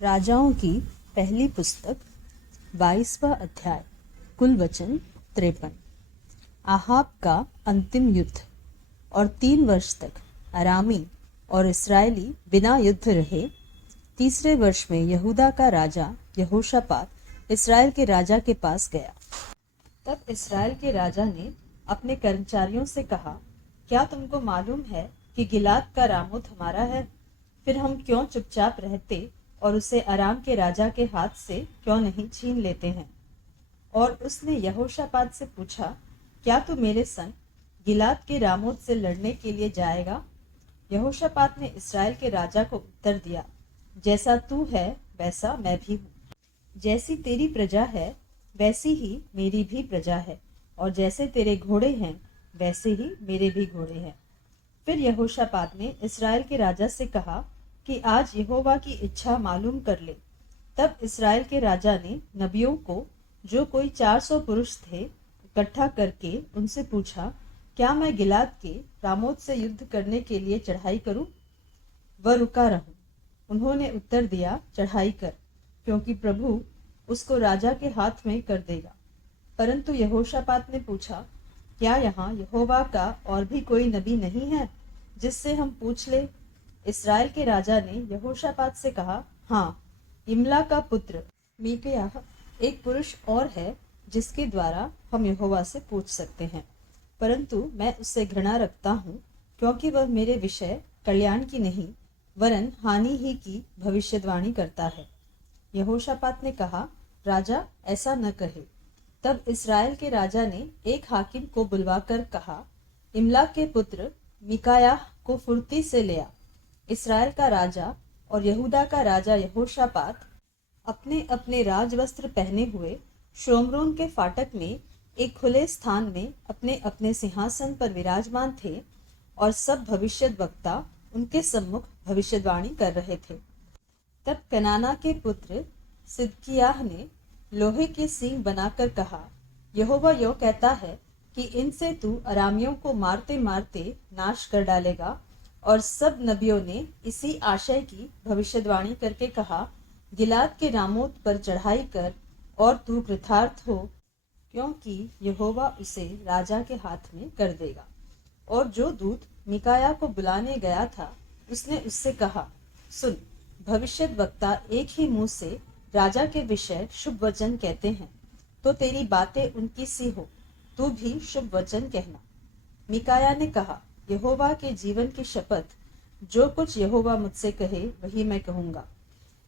राजाओं की पहली पुस्तक 22वां अध्याय। कुल वचन 53। आहाब का अंतिम युद्ध। और 3 वर्ष तक अरामी और इस्राएली बिना युद्ध रहे। तीसरे वर्ष में यहूदा का राजा यहोशापात इस्राएल के राजा के पास गया। तब इस्राएल के राजा ने अपने कर्मचारियों से कहा, क्या तुमको मालूम है कि गिलाद का रामोत हमारा है? फिर हम क्यों चुपचाप रहते और उसे अराम के राजा के हाथ से क्यों नहीं छीन लेते हैं? और उसने यहोशापात से पूछा, क्या तू मेरे संग गिलाद के रामोत से लड़ने के लिए जाएगा? यहोशापात ने इस्राएल के राजा को उत्तर दिया, जैसा तू है वैसा मैं भी हूँ। जैसी तेरी प्रजा है वैसी ही मेरी भी प्रजा है, और जैसे तेरे घोड़े हैं वैसे ही मेरे भी घोड़े हैं। फिर यहोशापात ने इस्राएल के राजा से कहा कि आज यहोवा की इच्छा मालूम कर ले। तब इस्राएल के राजा ने नबियों को, जो कोई 400 पुरुष थे, इकट्ठा करके उनसे पूछा, क्या मैं गिलाद के रामोत से युद्ध करने के लिए चढ़ाई करूं व रुका रहूं? उन्होंने उत्तर दिया, चढ़ाई कर, क्योंकि प्रभु उसको राजा के हाथ में कर देगा। परंतु यहोशापात ने पूछा, क्या यहाँ यहोवा का और भी कोई नबी नहीं है जिससे हम पूछ ले? इस्राएल के राजा ने यहोशापात से कहा, हाँ, इमला का पुत्र मीकायाह एक पुरुष और है जिसके द्वारा हम यहोवा से पूछ सकते हैं, परंतु मैं उससे घृणा रखता हूँ, क्योंकि वह मेरे विषय कल्याण की नहीं वरन हानि ही की भविष्यवाणी करता है। यहोशापात ने कहा, राजा ऐसा न कहे। तब इस्राएल के राजा ने एक हाकिम को बुलवाकर कहा, इमला के पुत्र मीकायाह को फुर्ती से ले आ। इस्राएल का राजा और यहूदा का राजा यहोशापात अपने अपने राजवस्त्र पहने हुए शोमरोन के फाटक में एक खुले स्थान में अपने अपने सिंहासन पर विराजमान थे, और सब भविष्यद्वक्ता उनके सम्मुख भविष्यवाणी कर रहे थे। तब कनाना के पुत्र सिदकिय्याह ने लोहे के सींग बनाकर कहा, यहोवा यो कहता है कि इनसे तू अरामियों को मारते मारते नाश कर डालेगा। और सब नबियों ने इसी आशय की भविष्यवाणी करके कहा, गिलाद के रामोत पर चढ़ाई कर और तू कृतार्थ हो, क्योंकि यहोवा उसे राजा के हाथ में कर देगा। और जो दूत मीकायाह को बुलाने गया था, उसने उससे कहा, सुन, भविष्यद्वक्ता एक ही मुंह से राजा के विषय शुभ वचन कहते हैं, तो तेरी बातें उनकी सी हो, तू भी शुभ वचन कहना। मीकायाह ने कहा, यहोवा के जीवन की शपथ, जो कुछ यहोवा मुझसे कहे वही मैं कहूंगा।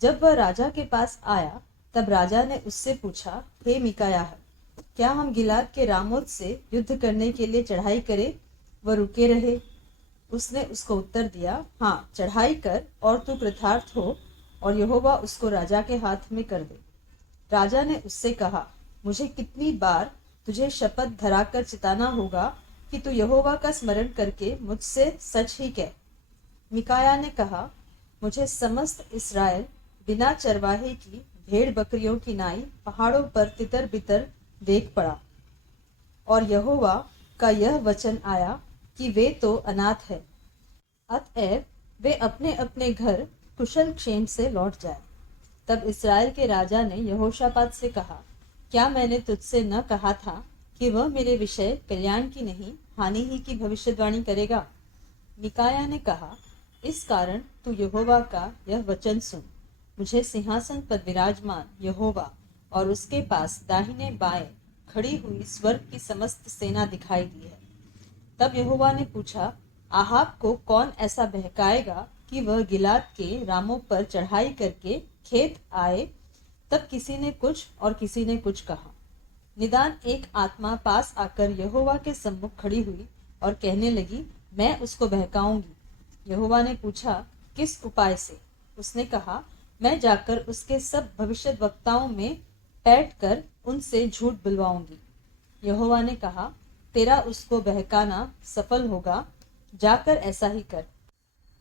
जब वह राजा के पास आया, तब राजा ने उससे पूछा, हे मीकायाह, क्या हम गिलाद के रामोत से युद्ध करने के लिए चढ़ाई करें व रुके रहे? उसने उसको उत्तर दिया, हाँ, चढ़ाई कर और तू कृतार्थ हो, और यहोवा उसको राजा के हाथ में कर दे। राजा ने उससे कहा, मुझे कितनी बार तुझे शपथ धराकर चिताना होगा कि तू यहोवा का स्मरण करके मुझसे सच ही कह। मीकायाह ने कहा, मुझे समस्त इस्राएल बिना चरवाहे की भेड़ बकरियों की नाई पहाड़ों पर तितर बितर देख पड़ा, और यहोवा का यह वचन आया कि वे तो अनाथ है, अतएव वे अपने अपने घर कुशल क्षेम से लौट जाए। तब इस्राएल के राजा ने यहोशापात से कहा, क्या मैंने तुझसे न कहा था कि वह मेरे विषय कल्याण की नहीं हानि ही की भविष्यवाणी करेगा? मीकायाह ने कहा, इस कारण तू यहोवा का यह वचन सुन। मुझे सिंहासन पर विराजमान यहोवा और उसके पास दाहिने बाएं खड़ी हुई स्वर्ग की समस्त सेना दिखाई दी है। तब यहोवा ने पूछा, आहाब को कौन ऐसा बहकाएगा कि वह गिलाद के रामों पर चढ़ाई करके खेत आए? तब किसी ने कुछ और किसी ने कुछ कहा। निदान एक आत्मा पास आकर यहोवा के सम्मुख खड़ी हुई और कहने लगी, मैं उसको बहकाऊंगी। यहोवा ने पूछा, किस उपाय से? उसने कहा, मैं जाकर उसके सब भविष्यद्वक्ताओं में बैठकर उनसे झूठ बुलवाऊंगी। यहोवा ने कहा, तेरा उसको बहकाना सफल होगा, जाकर ऐसा ही कर।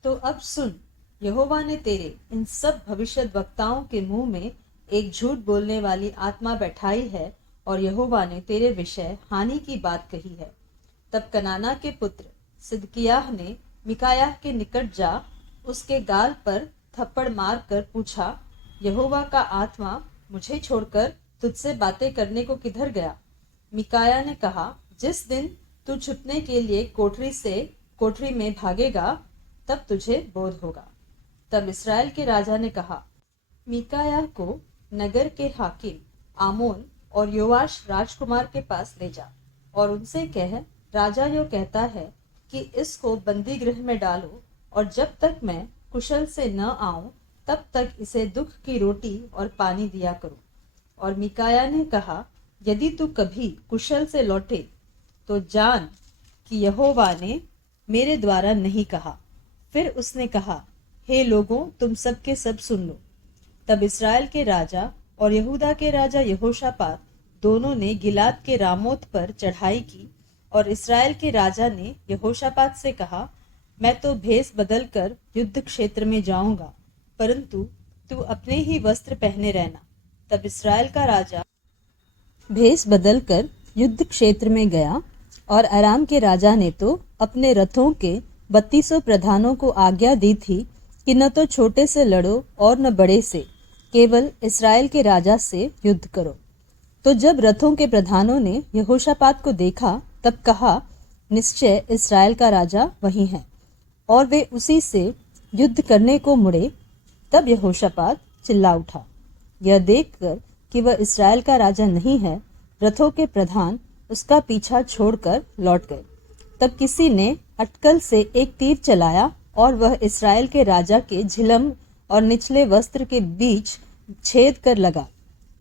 तो अब सुन, यहोवा ने तेरे इन सब भविष्यद्वक्ताओं के मुंह में एक झूठ बोलने वाली आत्मा बैठाई है, और यहोवा ने तेरे विषय हानि की बात कही है। तब कनाना के पुत्र सिदकिय्याह ने मीकायाह के निकट जा उसके गाल पर थप्पड़ मार कर पूछा, यहोवा का आत्मा मुझे छोड़कर तुझसे बातें करने को किधर गया? मिकाया ने कहा, जिस दिन तू छुपने के लिए कोठरी से कोठरी में भागेगा, तब तुझे बोध होगा। तब इस्राएल के राजा ने कहा, मिकाया को नगर के हाकिम आमोन और योआश राजकुमार के पास ले जा और उनसे कह, राजा यो कहता है कि इसको बंदी गृह में डालो और जब तक मैं कुशल से न आऊं तब तक इसे दुख की रोटी और पानी दिया करो। और मिकाया ने कहा, यदि तू कभी कुशल से लौटे तो जान कि यहोवा ने मेरे द्वारा नहीं कहा। फिर उसने कहा, हे लोगों, तुम सब के सब सुन लो। तब इस्राएल के राजा और यहूदा के राजा यहोशापात दोनों ने गिलाद के रामोत पर चढ़ाई की। और इस्राएल के राजा ने यहोशापात से कहा, मैं तो भेष बदल कर युद्ध क्षेत्र में जाऊंगा, परंतु तू अपने ही वस्त्र पहने रहना। तब इस्राएल का राजा भेष बदल कर युद्ध क्षेत्र में गया और अराम के राजा ने तो अपने रथों के 3200 प्रधानों को आज्ञा दी थी कि न तो छोटे से लड़ो और न बड़े से, केवल इस्राएल के राजा से युद्ध करो। तो जब रथों के प्रधानों ने यहोशापात को देखा तब कहा, निश्चय इस्राएल का राजा वही है, और वे उसी से युद्ध करने को मुड़े। तब यहोशापात चिल्ला उठा। यह देखकर कि वह इस्राएल का राजा नहीं है, रथों के प्रधान उसका पीछा छोड़कर लौट गए। तब किसी ने अटकल से एक तीर चलाया और वह इस्राएल के राजा के झिलम और निचले वस्त्र के बीच छेद कर लगा।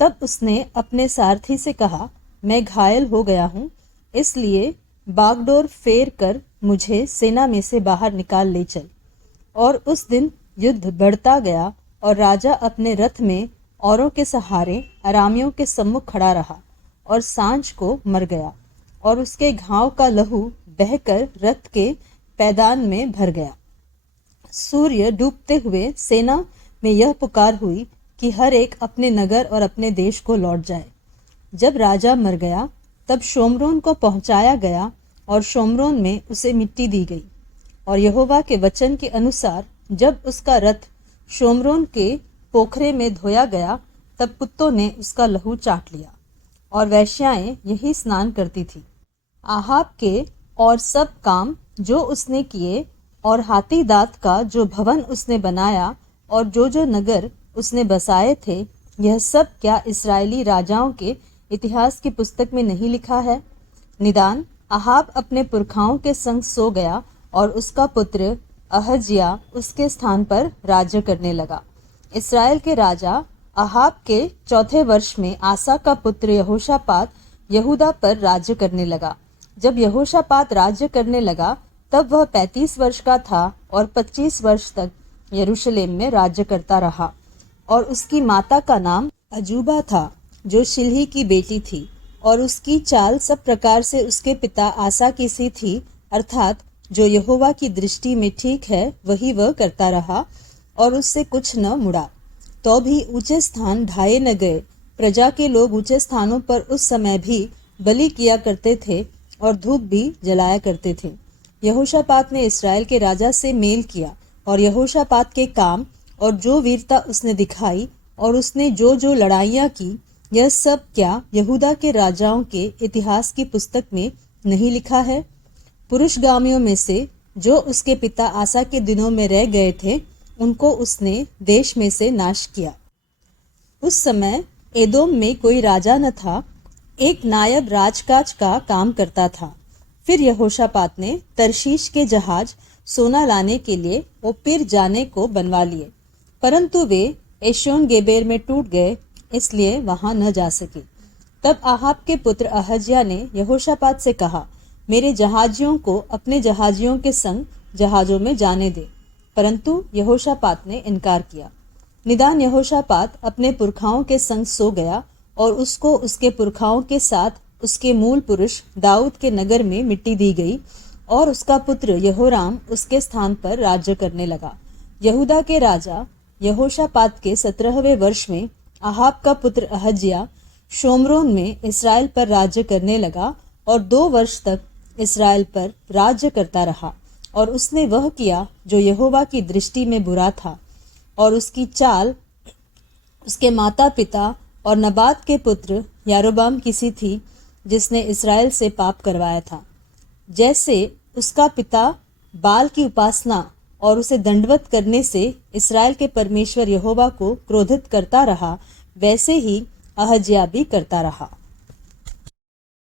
तब उसने अपने सारथी से कहा, मैं घायल हो गया हूँ, इसलिए बागडोर फेर कर मुझे सेना में से बाहर निकाल ले चल। और उस दिन युद्ध बढ़ता गया और राजा अपने रथ में औरों के सहारे अरामियों के सम्मुख खड़ा रहा और सांझ को मर गया और उसके घाव का लहू बहकर रथ के पैदान में भर गया। सूर्य डूबते हुए सेना में यह पुकार हुई कि हर एक अपने नगर और अपने देश को लौट जाए। जब राजा मर गया तब शोम्रोन को पहुंचाया गया और शोम्रोन में उसे मिट्टी दी गई। और यहोवा के वचन के अनुसार जब उसका रथ शोम्रोन के पोखरे में धोया गया तब कुत्तों ने उसका लहू चाट लिया और वैश्याएं यही स्नान करती थी। आहाब के और सब काम जो उसने किए और हाथी दांत का जो भवन उसने बनाया और जो नगर उसने बसाए थे, यह सब क्या इस्राएली राजाओं के इतिहास की पुस्तक में नहीं लिखा है? निदान आहाब अपने पुरखाओं के संग सो गया और उसका पुत्र अहज्या उसके स्थान पर राज्य करने लगा। इस्राएल के राजा आहाब के 4थे वर्ष में आसा का पुत्र यहोशापात यहूदा पर राज्य करने लगा। जब यहोशापात राज्य करने लगा तब वह 35 वर्ष का था और 25 वर्ष तक यरूशलेम में राज्य करता रहा। और उसकी माता का नाम अजूबा था, जो शिल्ही की बेटी थी, और उसकी चाल सब प्रकार से उसके पिता आसा की सी थी, अर्थात जो यहोवा की दृष्टि में ठीक है वही वह करता रहा और उससे कुछ न मुड़ा। तो भी ऊंचे स्थान ढाए न गए। प्रजा के लोग ऊंचे स्थानों पर उस समय भी बलि किया करते थे और धूप भी जलाया करते थे। यहोशापात ने इस्राएल के राजा से मेल किया और यहोशापात के काम और जो वीरता उसने दिखाई और उसने जो लड़ाइयाँ की, यह सब क्या यहूदा के राजाओं के इतिहास की पुस्तक में नहीं लिखा है? पुरुषगामियों में से जो उसके पिता आसा के दिनों में रह गए थे, उनको उसने देश में से नाश किया। उस समय एदोम में कोई राजा न था, एक नायब राजकाज का काम करता था। फिर यहोशापात ने तरशीश के जहाज सोना लाने के लिए ओपीर जाने को बनवा लिए, परंतु वे एशोन गेबेर में टूट गए, इसलिए वहां न जा सके। तब आहाब के पुत्र अहज्या ने यहोशापात से कहा, मेरे जहाजियों को अपने जहाजियों के संग जहाजों में जाने दे, परंतु यहोशापात ने इनकार किया। निदान यहोशापात अपने पुरखाओं के संग सो गया और उसको उसके पुरखाओं के साथ उसके मूल पुरुष दाऊद के नगर में मिट्टी दी गई और उसका पुत्र यहोराम उसके स्थान पर राज्य करने लगा। यहूदा के राजा यहोशापात के 17वें वर्ष में आहाब का पुत्र अहज्या शोम्रोन में इसराइल पर राज्य करने लगा और 2 वर्ष तक इसराइल पर राज्य करता रहा। और उसने वह किया जो यहोवा की दृष्टि में बुरा था और उसकी चाल उसके माता पिता और नबात के पुत्र यारोबाम की सी थी जिसने इसराइल से पाप करवाया था। जैसे उसका पिता बाल की उपासना और उसे दंडवत करने से इसराइल के परमेश्वर यहोवा को क्रोधित करता रहा, वैसे ही अहज्या भी करता रहा।